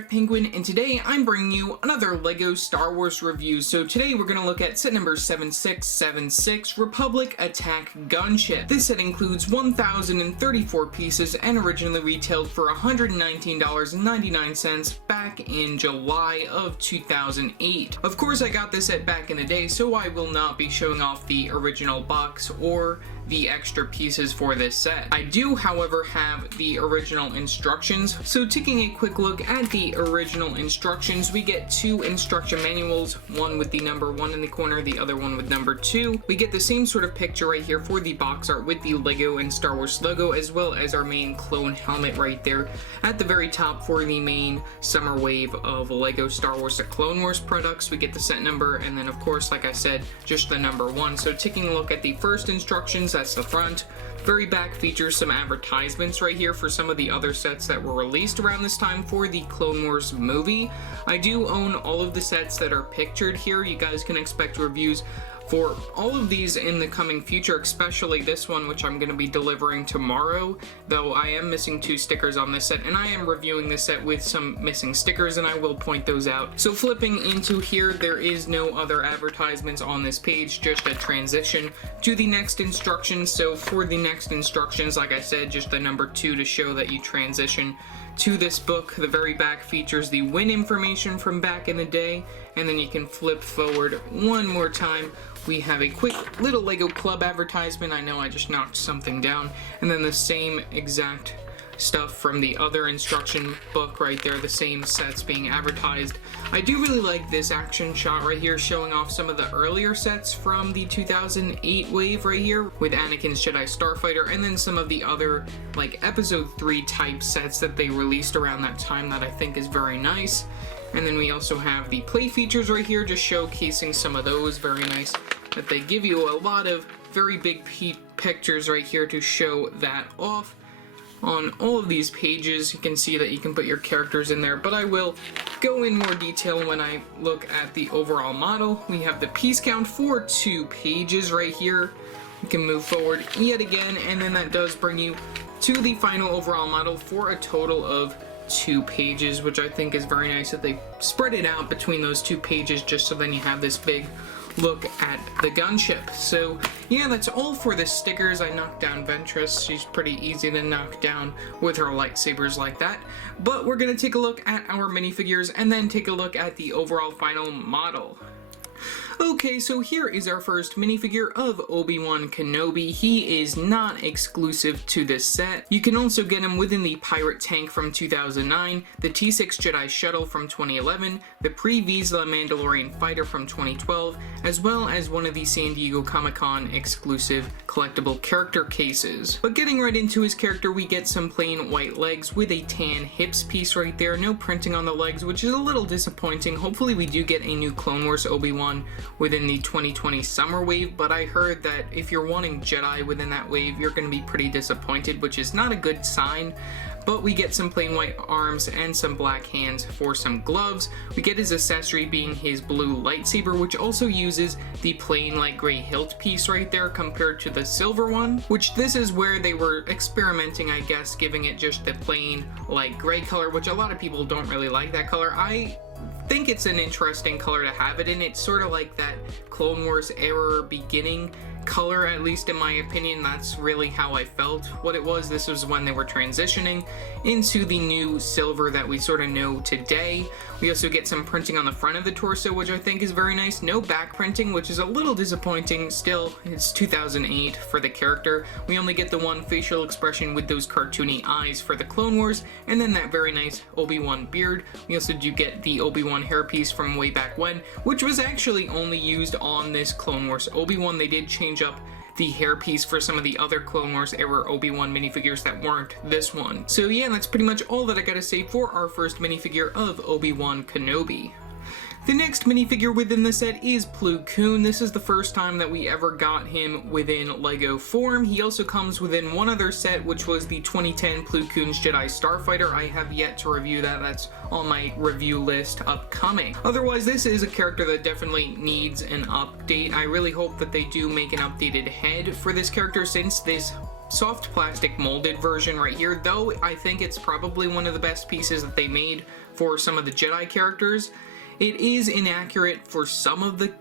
Jack Penguin, and today I'm bringing you another LEGO Star Wars review. So today we're going to look at set number 7676, Republic Attack Gunship. This set includes 1,034 pieces and originally retailed for $119.99 back in July of 2008. Of course, I got this set back in the day, so I will not be showing off the original box or the extra pieces for this set. I do, however, have the original instructions. So taking a quick look at the original instructions, we get two instruction manuals, one with the number 1 in the corner, the other one with number 2. We get the same sort of picture right here for the box art with the LEGO and Star Wars logo, as well as our main clone helmet right there at the very top for the main summer wave of LEGO Star Wars The Clone Wars products. We get the set number, and then of course, like I said, just the number 1. So taking a look at the first instructions, that's the front. Very back features some advertisements right here for some of the other sets that were released around this time for the Clone Wars movie. I do own all of the sets that are pictured here. You guys can expect reviews for all of these in the coming future, especially this one, which I'm going to be delivering tomorrow, though I am missing 2 stickers on this set, and I am reviewing this set with some missing stickers, and I will point those out. So flipping into here, there is no other advertisements on this page, just a transition to the next instructions. So for the next instructions, like I said, just the number 2 to show that you transition to this book. The very back features the win information from back in the day, and then you can flip forward one more time. We have a quick little LEGO Club advertisement. I know I just knocked something down. And then the same exact stuff from the other instruction book right there, the same sets being advertised. I do really like this action shot right here showing off some of the earlier sets from the 2008 wave right here with Anakin's Jedi Starfighter, and then some of the other like episode 3 type sets that they released around that time that I think is very nice. And then we also have the play features right here, just showcasing some of those. Very nice that they give you a lot of very big pictures right here to show that off. On all of these pages, you can see that you can put your characters in there, but I will go in more detail when I look at the overall model. We have the piece count for 2 pages right here. You can move forward yet again, and then that does bring you to the final overall model for a total of 2 pages, which I think is very nice that they spread it out between those 2 pages just so then you have this big look at the gunship. So yeah, that's all for the stickers. I knocked down Ventress. She's pretty easy to knock down with her lightsabers like that. But we're gonna take a look at our minifigures and then take a look at the overall final model. Okay, so here is our first minifigure of Obi-Wan Kenobi. He is not exclusive to this set. You can also get him within the Pirate Tank from 2009, the T6 Jedi Shuttle from 2011, the Pre-Vizsla Mandalorian Fighter from 2012, as well as one of the San Diego Comic-Con exclusive collectible character cases. But getting right into his character, we get some plain white legs with a tan hips piece right there. No printing on the legs, which is a little disappointing. Hopefully we do get a new Clone Wars Obi-Wan within the 2020 summer wave, but I heard that if you're wanting Jedi within that wave, you're going to be pretty disappointed, which is not a good sign. But we get some plain white arms and some black hands for some gloves. We get his accessory being his blue lightsaber, which also uses the plain light gray hilt piece right there compared to the silver one, which this is where they were experimenting, I guess, giving it just the plain light gray color, which a lot of people don't really like that color. I think it's an interesting color to have it in. It's sort of like that Clone Wars era beginning color, at least in my opinion. That's really how I felt what it was. This was when they were transitioning into the new silver that we sort of know today. We also get some printing on the front of the torso, which I think is very nice. No back printing, which is a little disappointing. Still, it's 2008 for the character. We only get the one facial expression with those cartoony eyes for the Clone Wars, and then that very nice Obi-Wan beard. We also do get the Obi-Wan hairpiece from way back when, which was actually only used on this Clone Wars Obi-Wan. They did change up the hairpiece for some of the other Clone Wars era Obi-Wan minifigures that weren't this one. So yeah, that's pretty much all that I gotta say for our first minifigure of Obi-Wan Kenobi. The next minifigure within the set is Plo Koon. This is the first time that we ever got him within LEGO form. He also comes within one other set, which was the 2010 Plo Koon's Jedi Starfighter. I have yet to review that. That's on my review list upcoming. Otherwise, this is a character that definitely needs an update. I really hope that they do make an updated head for this character, since this soft plastic molded version right here, though I think it's probably one of the best pieces that they made for some of the Jedi characters. It is inaccurate for some of the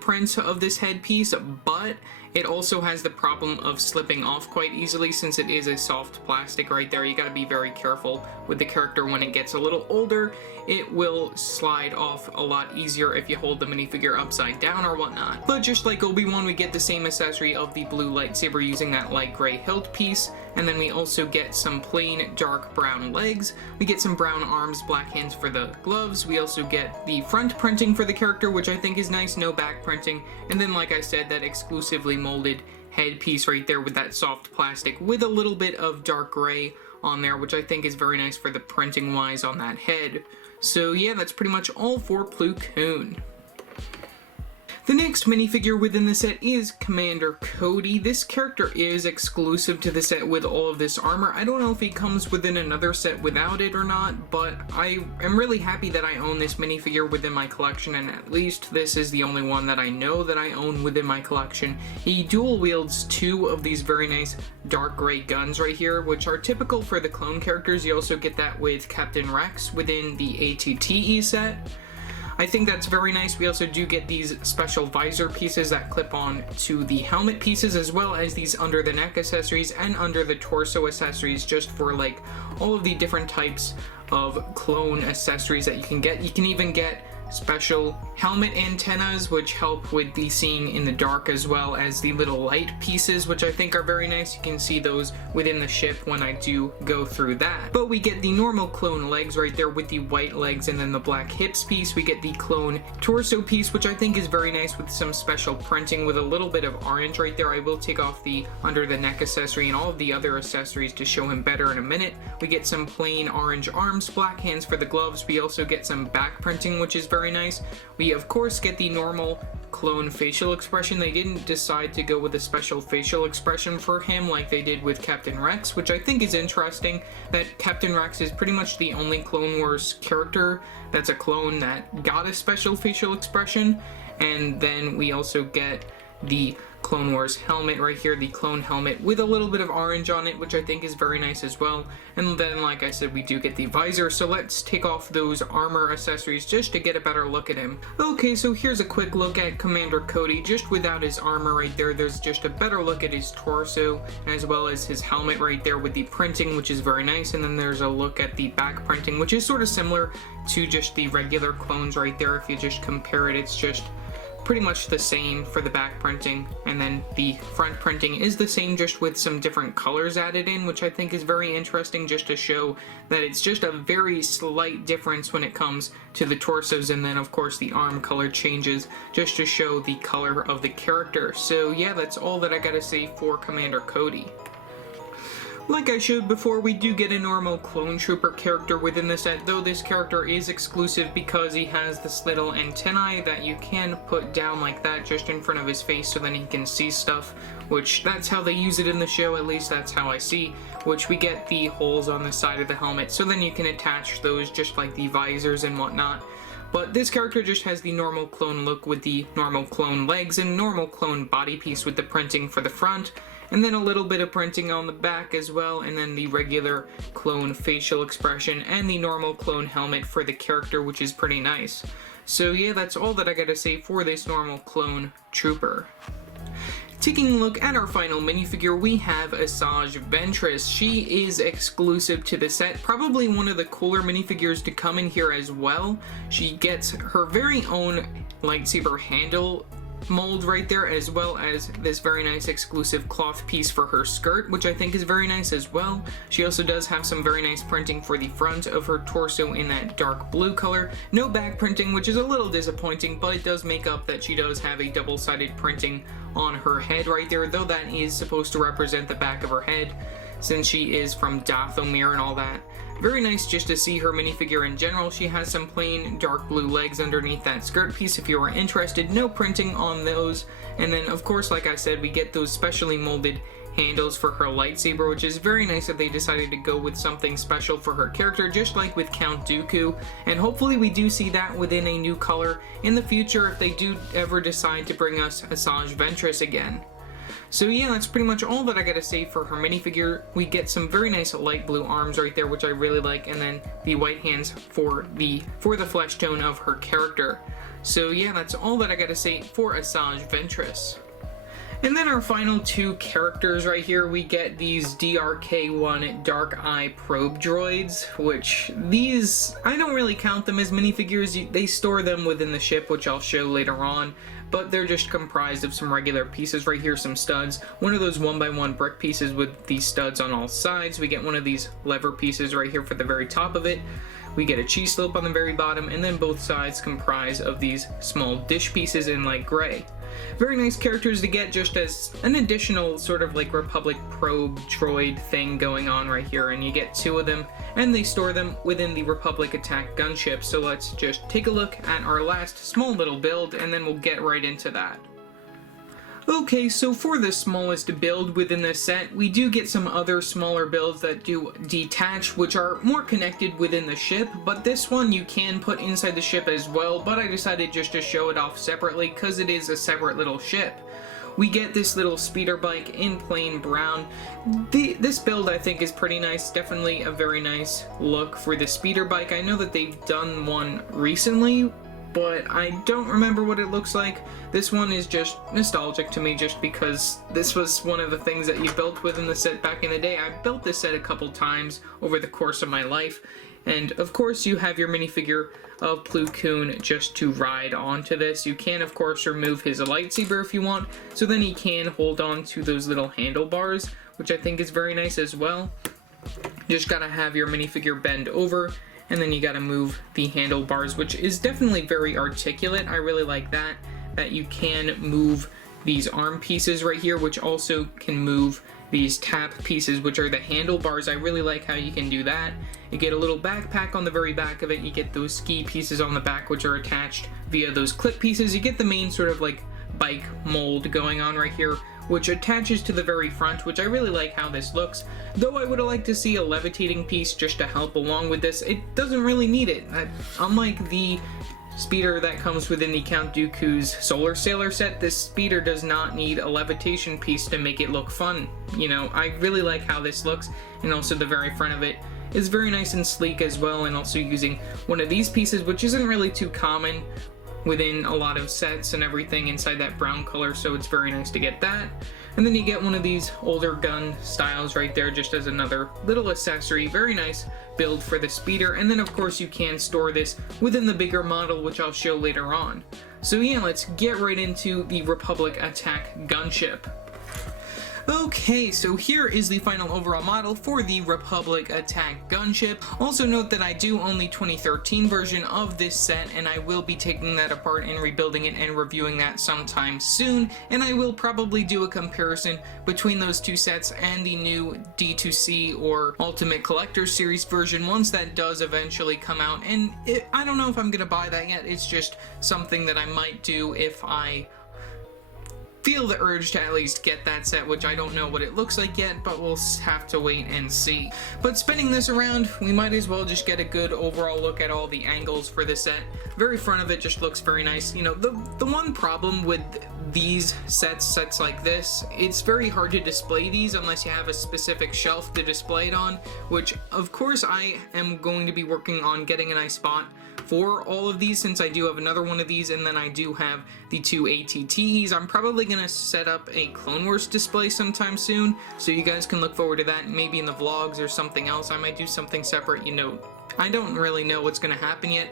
prints of this headpiece, but it also has the problem of slipping off quite easily since it is a soft plastic right there. You gotta be very careful with the character when it gets a little older. It will slide off a lot easier if you hold the minifigure upside down or whatnot. But just like Obi-Wan, we get the same accessory of the blue lightsaber using that light gray hilt piece, and then we also get some plain dark brown legs. We get some brown arms, black hands for the gloves. We also get the front printing for the character, which I think is nice, no back printing. And then, like I said, that exclusively molded headpiece right there with that soft plastic with a little bit of dark gray on there, which I think is very nice for the printing wise on that head. So yeah, that's pretty much all for Plo Koon. The next minifigure within the set is Commander Cody. This character is exclusive to the set with all of this armor. I don't know if he comes within another set without it or not, but I am really happy that I own this minifigure within my collection, and at least this is the only one that I know that I own within my collection. He dual wields two of these very nice dark gray guns right here, which are typical for the clone characters. You also get that with Captain Rex within the ATTE set. I think that's very nice. We also do get these special visor pieces that clip on to the helmet pieces, as well as these under the neck accessories and under the torso accessories, just for like all of the different types of clone accessories that you can get. You can even get special helmet antennas, which help with the seeing in the dark, as well as the little light pieces, which I think are very nice. You can see those within the ship when I do go through that. But we get the normal clone legs right there with the white legs and then the black hips piece. We get the clone torso piece, which I think is very nice with some special printing with a little bit of orange right there. I will take off the under the neck accessory and all of the other accessories to show him better in a minute. We get some plain orange arms, black hands for the gloves. We also get some back printing, which is very nice. We of course get the normal clone facial expression. They didn't decide to go with a special facial expression for him like they did with Captain Rex, which I think is interesting, that Captain Rex is pretty much the only Clone Wars character that's a clone that got a special facial expression. And then we also get the Clone Wars helmet right here, the clone helmet with a little bit of orange on it, which I think is very nice as well. And then, like I said, we do get the visor, so let's take off those armor accessories just to get a better look at him. Okay, so here's a quick look at Commander Cody, just without his armor right there. There's just a better look at his torso, as well as his helmet right there with the printing, which is very nice. And then there's a look at the back printing, which is sort of similar to just the regular clones right there. If you just compare it, it's just pretty much the same for the back printing, and then the front printing is the same, just with some different colors added in, which I think is very interesting, just to show that it's just a very slight difference when it comes to the torsos. And then of course the arm color changes just to show the color of the character. So yeah, that's all that I gotta say for Commander Cody. Like I showed before, we do get a normal clone trooper character within the set, though this character is exclusive because he has this little antennae that you can put down like that just in front of his face so then he can see stuff, which that's how they use it in the show, at least that's how I see, which we get the holes on the side of the helmet, so then you can attach those just like the visors and whatnot. But this character just has the normal clone look with the normal clone legs and normal clone body piece with the printing for the front, and then a little bit of printing on the back as well, and then the regular clone facial expression and the normal clone helmet for the character, which is pretty nice. So yeah, that's all that I gotta say for this normal clone trooper. Taking a look at our final minifigure, we have Asajj Ventress. She is exclusive to the set, probably one of the cooler minifigures to come in here as well. She gets her very own lightsaber handle mold right there, as well as this very nice exclusive cloth piece for her skirt, which I think is very nice as well. She also does have some very nice printing for the front of her torso in that dark blue color. No back printing, which is a little disappointing, but it does make up that she does have a double-sided printing on her head right there, though that is supposed to represent the back of her head since she is from Dathomir and all that. Very nice just to see her minifigure in general. She has some plain dark blue legs underneath that skirt piece if you are interested. No printing on those. And then of course, like I said, we get those specially molded handles for her lightsaber, which is very nice that they decided to go with something special for her character, just like with Count Dooku. And hopefully we do see that within a new color in the future if they do ever decide to bring us Asajj Ventress again. So yeah, that's pretty much all that I gotta say for her minifigure. We get some very nice light blue arms right there, which I really like, and then the white hands for the flesh tone of her character. So yeah, that's all that I gotta say for Asajj Ventress. And then our final two characters right here, we get these DRK Dark Eye Probe Droids, which these, I don't really count them as minifigures. They store them within the ship, which I'll show later on, but they're just comprised of some regular pieces right here, some studs. One of those 1x1 brick pieces with these studs on all sides. We get one of these lever pieces right here for the very top of it. We get a cheese slope on the very bottom, and then both sides comprise of these small dish pieces in light gray. Very nice characters to get just as an additional sort of like Republic Probe Droid thing going on right here, and you get two of them, and they store them within the Republic Attack Gunship. So let's just take a look at our last small little build, and then we'll get right into that. Okay, so for the smallest build within this set, we do get some other smaller builds that do detach, which are more connected within the ship, but this one you can put inside the ship as well, but I decided just to show it off separately because it is a separate little ship. We get this little speeder bike in plain brown. This build I think is pretty nice, definitely a very nice look for the speeder bike. I know that they've done one recently, but I don't remember what it looks like. This one is just nostalgic to me just because this was one of the things that you built within the set back in the day. I built this set a couple times over the course of my life, and of course you have your minifigure of Plo Koon just to ride onto this. You can of course remove his lightsaber if you want, so then he can hold on to those little handlebars, which I think is very nice as well. Just gotta have your minifigure bend over, and then you gotta move the handlebars, which is definitely very articulate. I really like that you can move these arm pieces right here, which also can move these tap pieces, which are the handlebars. I really like how you can do that. You get a little backpack on the very back of it. You get those ski pieces on the back, which are attached via those clip pieces. You get the main sort of like bike mold going on right here, which attaches to the very front, which I really like how this looks. Though I would have liked to see a levitating piece just to help along with this. It doesn't really need it. Unlike the speeder that comes within the Count Dooku's Solar Sailor set, this speeder does not need a levitation piece to make it look fun. You know, I really like how this looks, and also the very front of it is very nice and sleek as well, and also using one of these pieces, which isn't really too common within a lot of sets and everything inside that brown color, so it's very nice to get that. And then you get one of these older gun styles right there just as another little accessory. Very nice build for the speeder, and then of course you can store this within the bigger model, which I'll show later on. So yeah, let's get right into the Republic Attack Gunship. Okay, so here is the final overall model for the Republic Attack Gunship. Also note that I do own the 2013 version of this set, and I will be taking that apart and rebuilding it and reviewing that sometime soon, and I will probably do a comparison between those two sets and the new D2C or Ultimate Collector Series version once that does eventually come out. And I don't know if I'm gonna buy that yet. It's just something that I might do if I feel the urge to at least get that set, which I don't know what it looks like yet, but we'll have to wait and see. But spinning this around, we might as well just get a good overall look at all the angles for this set. Very front of it just looks very nice. You know, the one problem with these sets like this, it's very hard to display these unless you have a specific shelf to display it on, which of course I am going to be working on getting a nice spot for all of these, since I do have another one of these, and then I do have the two ATTs. I'm probably gonna set up a Clone Wars display sometime soon, so you guys can look forward to that, maybe in the vlogs or something else. I might do something separate, you know. I don't really know what's gonna happen yet,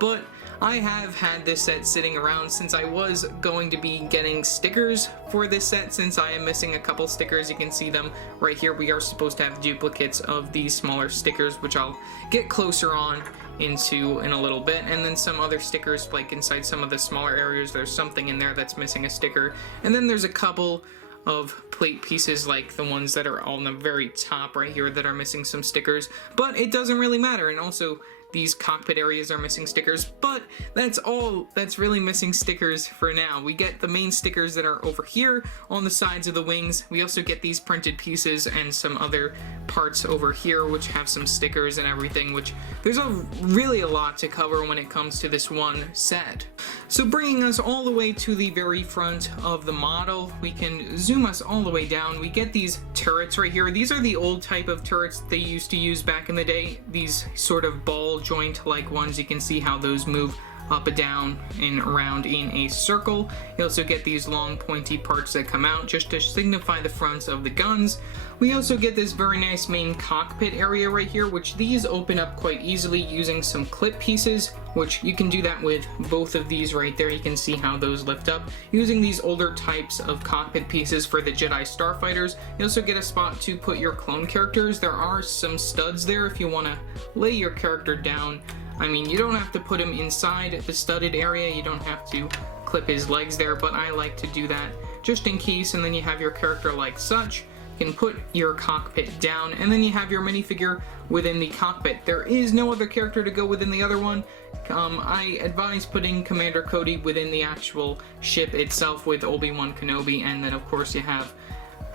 but I have had this set sitting around since I was going to be getting stickers for this set, since I am missing a couple stickers. You can see them right here. We are supposed to have duplicates of these smaller stickers, which I'll get closer on into in a little bit, and then some other stickers like inside some of the smaller areas. There's something in there that's missing a sticker, and then there's a couple of plate pieces like the ones that are on the very top right here that are missing some stickers, but it doesn't really matter. And also these cockpit areas are missing stickers, but that's all that's really missing stickers for now. We get the main stickers that are over here on the sides of the wings. We also get these printed pieces and some other parts over here which have some stickers and everything, which there's really a lot to cover when it comes to this one set. So bringing us all the way to the very front of the model, we can zoom us all the way down. We get these turrets right here. These are the old type of turrets they used to use back in the day. These sort of ball joint like ones. You can see how those move up and down and around in a circle. You also get these long pointy parts that come out just to signify the fronts of the guns. We also get this very nice main cockpit area right here, which these open up quite easily using some clip pieces, which you can do that with both of these right there. You can see how those lift up using these older types of cockpit pieces for the Jedi Starfighters. You also get a spot to put your clone characters. There are some studs there if you want to lay your character down. I mean, you don't have to put him inside the studded area, you don't have to clip his legs there, but I like to do that just in case. And then you have your character like such. You can put your cockpit down, and then you have your minifigure within the cockpit. There is no other character to go within the other one. I advise putting Commander Cody within the actual ship itself with Obi-Wan Kenobi, and then of course you have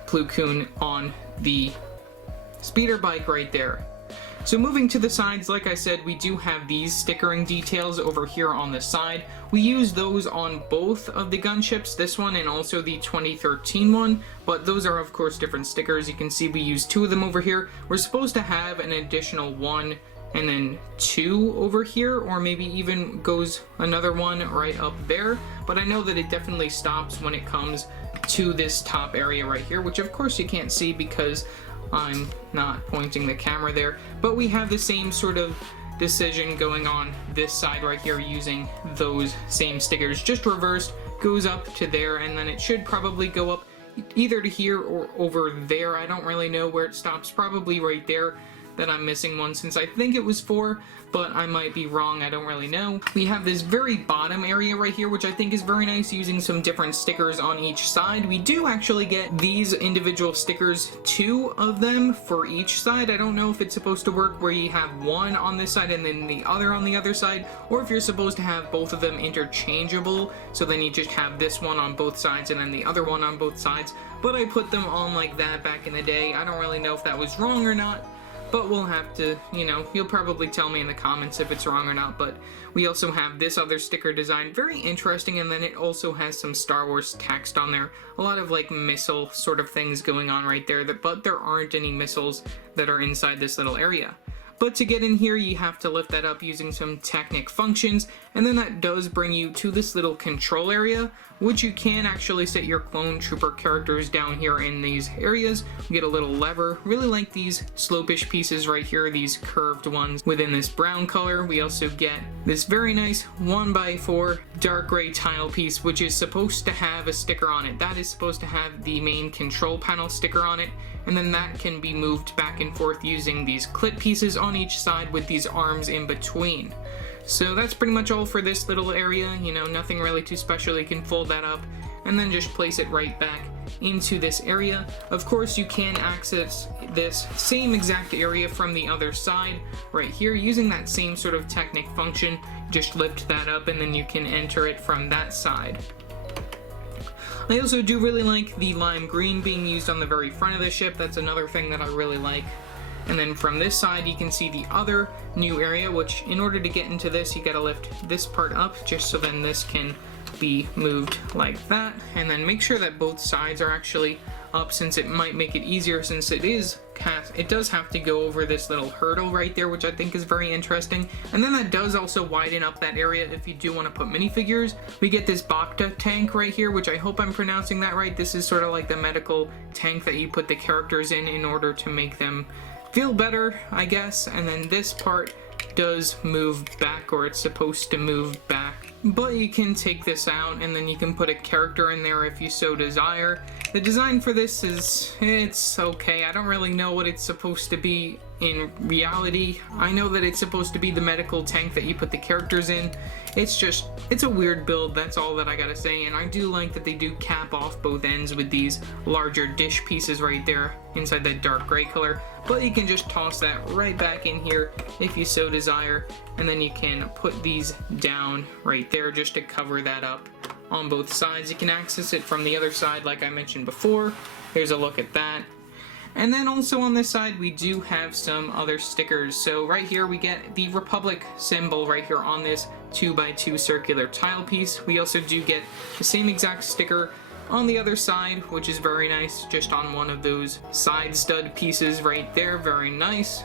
Plo Koon on the speeder bike right there. So moving to the sides, like I said, we do have these stickering details over here on the side. We use those on both of the gunships, this one and also the 2013 one, but those are of course different stickers. You can see we use two of them over here. We're supposed to have an additional one and then two over here, or maybe even goes another one right up there, but I know that it definitely stops when it comes to this top area right here, which of course you can't see because I'm not pointing the camera there, but we have the same sort of decision going on this side right here using those same stickers, just reversed, goes up to there, and then it should probably go up either to here or over there. I don't really know where it stops, probably right there that I'm missing one, since I think it was 4, but I might be wrong, I don't really know. We have this very bottom area right here, which I think is very nice, using some different stickers on each side. We do actually get these individual stickers, 2 of them for each side. I don't know if it's supposed to work where you have one on this side and then the other on the other side, or if you're supposed to have both of them interchangeable, so then you just have this one on both sides and then the other one on both sides. But I put them on like that back in the day. I don't really know if that was wrong or not, but we'll have to, you know, you'll probably tell me in the comments if it's wrong or not. But we also have this other sticker design, very interesting, and then it also has some Star Wars text on there. A lot of like missile sort of things going on right there, but there aren't any missiles that are inside this little area. But to get in here, you have to lift that up using some Technic functions, and then that does bring you to this little control area, which you can actually set your clone trooper characters down here in these areas. You get a little lever. Really like these slopish pieces right here, these curved ones within this brown color. We also get this very nice 1x4 dark gray tile piece, which is supposed to have a sticker on it. That is supposed to have the main control panel sticker on it, and then that can be moved back and forth using these clip pieces on each side with these arms in between. So that's pretty much all for this little area, you know, nothing really too special. You can fold that up and then just place it right back into this area. Of course, you can access this same exact area from the other side right here using that same sort of Technic function. Just lift that up and then you can enter it from that side. I also do really like the lime green being used on the very front of the ship. That's another thing that I really like. And then from this side you can see the other new area, which in order to get into this you gotta lift this part up just so then this can be moved like that, and then make sure that both sides are actually up, since it might make it easier, since it does have to go over this little hurdle right there, which I think is very interesting. And then that does also widen up that area if you do want to put minifigures. We get this Bacta tank right here, which I hope I'm pronouncing that right. This is sort of like the medical tank that you put the characters in order to make them feel better, I guess. And then this part does move back, or it's supposed to move back, but you can take this out and then you can put a character in there if you so desire. The design for this it's okay. I don't really know what it's supposed to be in reality. I know that it's supposed to be the medical tank that you put the characters in. It's a weird build, that's all that I gotta say. And I do like that they do cap off both ends with these larger dish pieces right there inside that dark gray color. But you can just toss that right back in here if you so desire, and then you can put these down right there just to cover that up on both sides. You can access it from the other side like I mentioned before. Here's a look at that. And then also on this side, we do have some other stickers. So right here, we get the Republic symbol right here on this 2x2 circular tile piece. We also do get the same exact sticker on the other side, which is very nice, just on one of those side stud pieces right there. Very nice.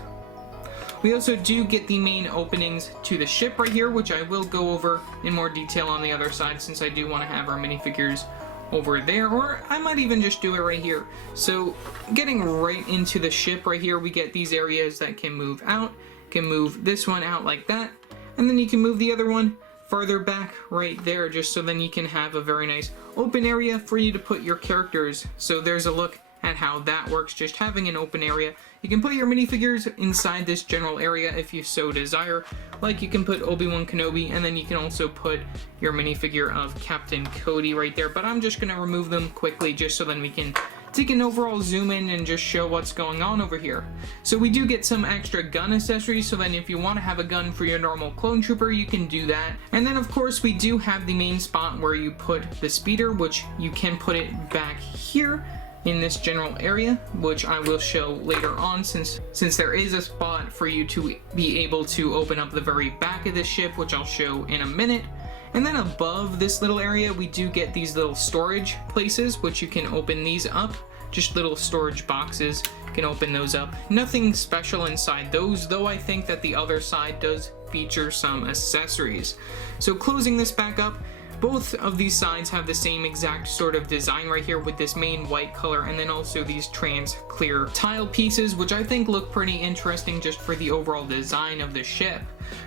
We also do get the main openings to the ship right here, which I will go over in more detail on the other side, since I do want to have our minifigures over there, or I might even just do it right here. So getting right into the ship right here, we get these areas that can move out. Can move this one out like that, and then you can move the other one farther back right there, just so then you can have a very nice open area for you to put your characters. So there's a look at how that works, just having an open area. You can put your minifigures inside this general area if you so desire. Like you can put Obi-Wan Kenobi, and then you can also put your minifigure of Captain Cody right there. But I'm just going to remove them quickly just so then we can take an overall zoom in and just show what's going on over here. So we do get some extra gun accessories, so then if you want to have a gun for your normal clone trooper, you can do that. And then of course we do have the main spot where you put the speeder, which you can put it back here in this general area, which I will show later on, since there is a spot for you to be able to open up the very back of the ship, which I'll show in a minute. And then above this little area, we do get these little storage places, which you can open these up. Just little storage boxes, you can open those up. Nothing special inside those, though I think that the other side does feature some accessories. So closing this back up, both of these sides have the same exact sort of design right here, with this main white color and then also these trans clear tile pieces, which I think look pretty interesting just for the overall design of the ship.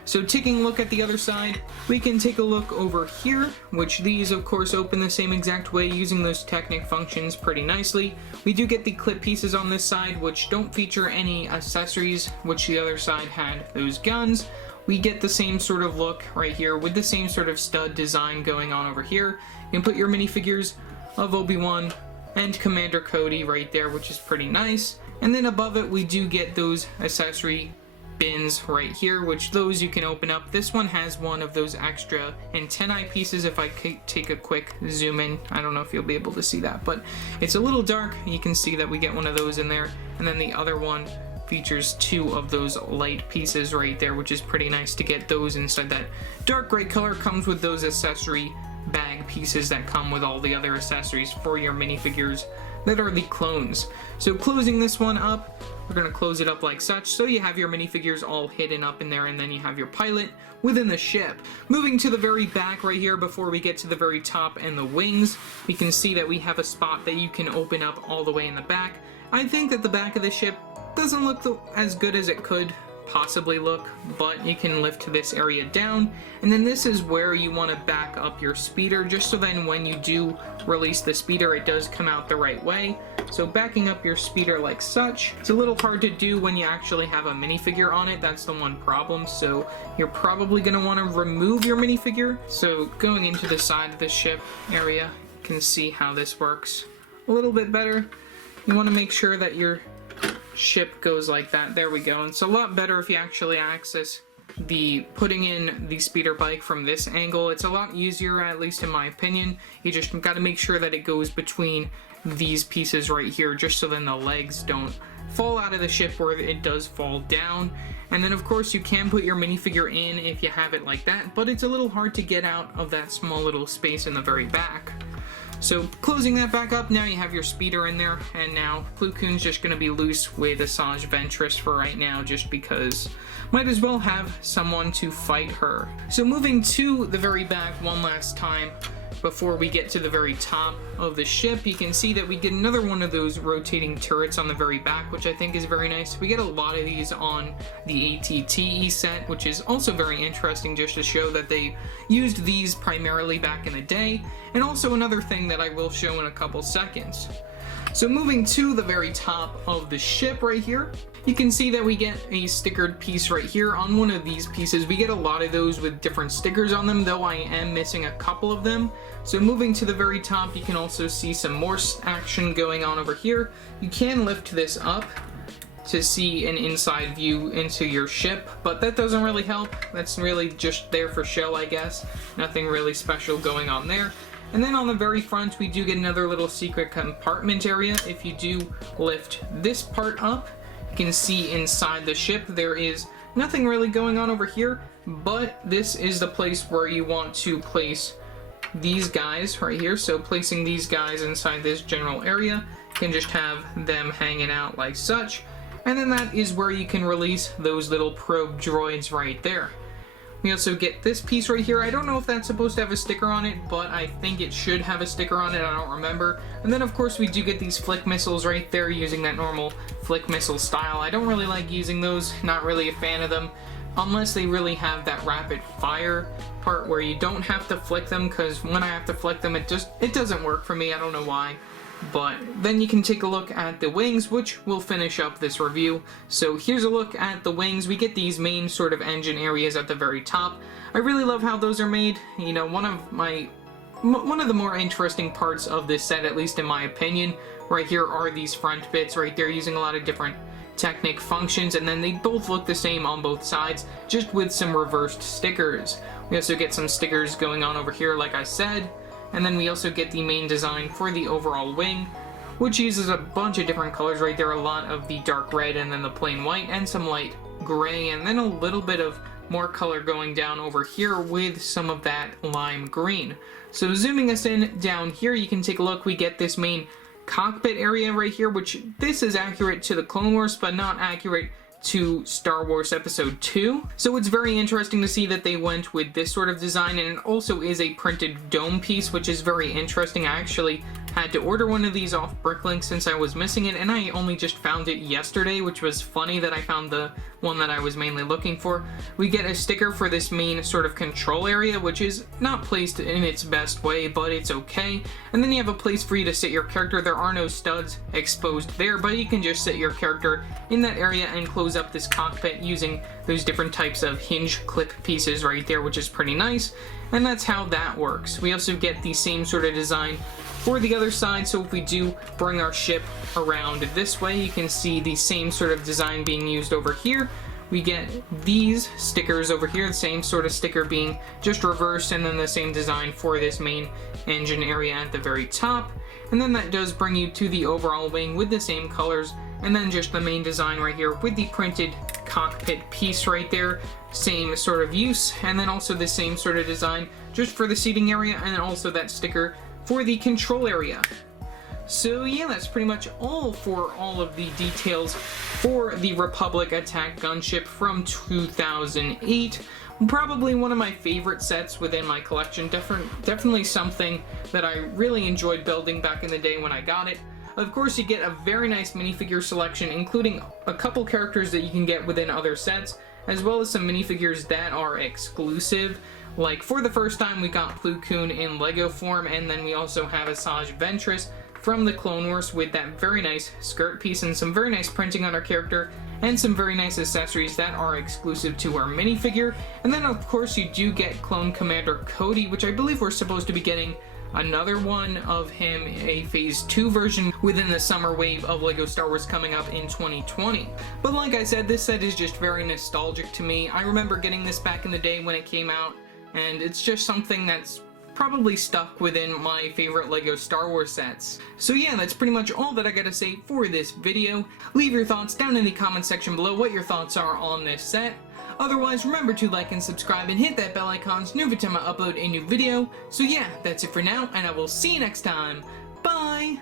So taking a look at the other side, we can take a look over here, which these of course open the same exact way using those Technic functions pretty nicely. We do get the clip pieces on this side, which don't feature any accessories, which the other side had those guns. We get the same sort of look right here with the same sort of stud design going on over here. You can put your minifigures of Obi-Wan and Commander Cody right there, which is pretty nice. And then above it, we do get those accessory bins right here, which those you can open up. This one has one of those extra antennae pieces. If I take a quick zoom in, I don't know if you'll be able to see that, but it's a little dark. You can see that we get one of those in there, and then the other one features two of those light pieces right there, which is pretty nice to get those inside that dark gray color. Comes with those accessory bag pieces that come with all the other accessories for your minifigures that are the clones. So closing this one up, we're going to close it up like such, so you have your minifigures all hidden up in there, and then you have your pilot within the ship. Moving to the very back right here, before we get to the very top and the wings, we can see that we have a spot that you can open up all the way in the back. I think that the back of the ship doesn't look as good as it could possibly look, but you can lift this area down, and then this is where you want to back up your speeder, just so then when you do release the speeder, it does come out the right way. So backing up your speeder like such, it's a little hard to do when you actually have a minifigure on it. That's the one problem, so you're probably going to want to remove your minifigure. So going into the side of the ship area, you can see how this works a little bit better. You want to make sure that your ship goes like that. There we go. And it's a lot better if you actually access the putting in the speeder bike from this angle. It's a lot easier, at least in my opinion. You just got to make sure that it goes between these pieces right here, just so then the legs don't fall out of the ship where it does fall down. And then of course you can put your minifigure in if you have it like that, but it's a little hard to get out of that small little space in the very back. So closing that back up, now you have your speeder in there, and now Plo Koon's just going to be loose with Asajj Ventress for right now, just because might as well have someone to fight her. So moving to the very back one last time, before we get to the very top of the ship, you can see that we get another one of those rotating turrets on the very back, which I think is very nice. We get a lot of these on the ATTE set, which is also very interesting, just to show that they used these primarily back in the day. And also another thing that I will show in a couple seconds. So moving to the very top of the ship right here, you can see that we get a stickered piece right here on one of these pieces. We get a lot of those with different stickers on them, though I am missing a couple of them. So moving to the very top, you can also see some more action going on over here. You can lift this up to see an inside view into your ship, but that doesn't really help. That's really just there for show, I guess. Nothing really special going on there. And then on the very front, we do get another little secret compartment area. If you do lift this part up, you can see inside the ship there is nothing really going on over here, but this is the place where you want to place these guys right here. So placing these guys inside this general area, you can just have them hanging out like such. And then that is where you can release those little probe droids right there. We also get this piece right here. I don't know if that's supposed to have a sticker on it, but I think it should have a sticker on it. I don't remember. And then, of course, we do get these flick missiles right there using that normal flick missile style. I don't really like using those. Not really a fan of them. Unless they really have that rapid fire part where you don't have to flick them, because when I have to flick them, it doesn't work for me. I don't know why. But then you can take a look at the wings, which will finish up this review. So here's a look at the wings. We get these main sort of engine areas at the very top. I really love how those are made. You know, one of the more interesting parts of this set, at least in my opinion, right here are these front bits right there, using a lot of different Technic functions, and then they both look the same on both sides, just with some reversed stickers. We also get some stickers going on over here, like I said. And then we also get the main design for the overall wing, which uses a bunch of different colors right there. A lot of the dark red and then the plain white and some light gray, and then a little bit of more color going down over here with some of that lime green. So zooming us in down here, you can take a look. We get this main cockpit area right here, which this is accurate to the Clone Wars, but not accurate to Star Wars Episode 2. So it's very interesting to see that they went with this sort of design, and it also is a printed dome piece, which is very interesting. I actually had to order one of these off Bricklink since I was missing it, and I only just found it yesterday, which was funny that I found the one that I was mainly looking for. We get a sticker for this main sort of control area, which is not placed in its best way, but it's okay. And then you have a place for you to sit your character. There are no studs exposed there, but you can just sit your character in that area and close up this cockpit using those different types of hinge clip pieces right there, which is pretty nice. And that's how that works. We also get the same sort of design for the other side, so if we do bring our ship around this way, you can see the same sort of design being used over here. We get these stickers over here, the same sort of sticker being just reversed, and then the same design for this main engine area at the very top. And then that does bring you to the overall wing with the same colors, and then just the main design right here with the printed cockpit piece right there. Same sort of use, and then also the same sort of design just for the seating area, and then also that sticker for the control area. So yeah, that's pretty much all for all of the details for the Republic Attack Gunship from 2008. Probably one of my favorite sets within my collection. Definitely something that I really enjoyed building back in the day when I got it. Of course, you get a very nice minifigure selection, including a couple characters that you can get within other sets, as well as some minifigures that are exclusive. Like, for the first time, we got Plo Koon in Lego form, and then we also have Asajj Ventress from the Clone Wars with that very nice skirt piece and some very nice printing on our character, and some very nice accessories that are exclusive to our minifigure. And then, of course, you do get Clone Commander Cody, which I believe we're supposed to be getting another one of him, a Phase 2 version, within the summer wave of LEGO Star Wars coming up in 2020. But like I said, this set is just very nostalgic to me. I remember getting this back in the day when it came out, and it's just something that's probably stuck within my favorite LEGO Star Wars sets. So yeah, that's pretty much all that I gotta say for this video. Leave your thoughts down in the comment section below what your thoughts are on this set. Otherwise, remember to like and subscribe and hit that bell icon so every time I upload a new video. So yeah, that's it for now, and I will see you next time. Bye!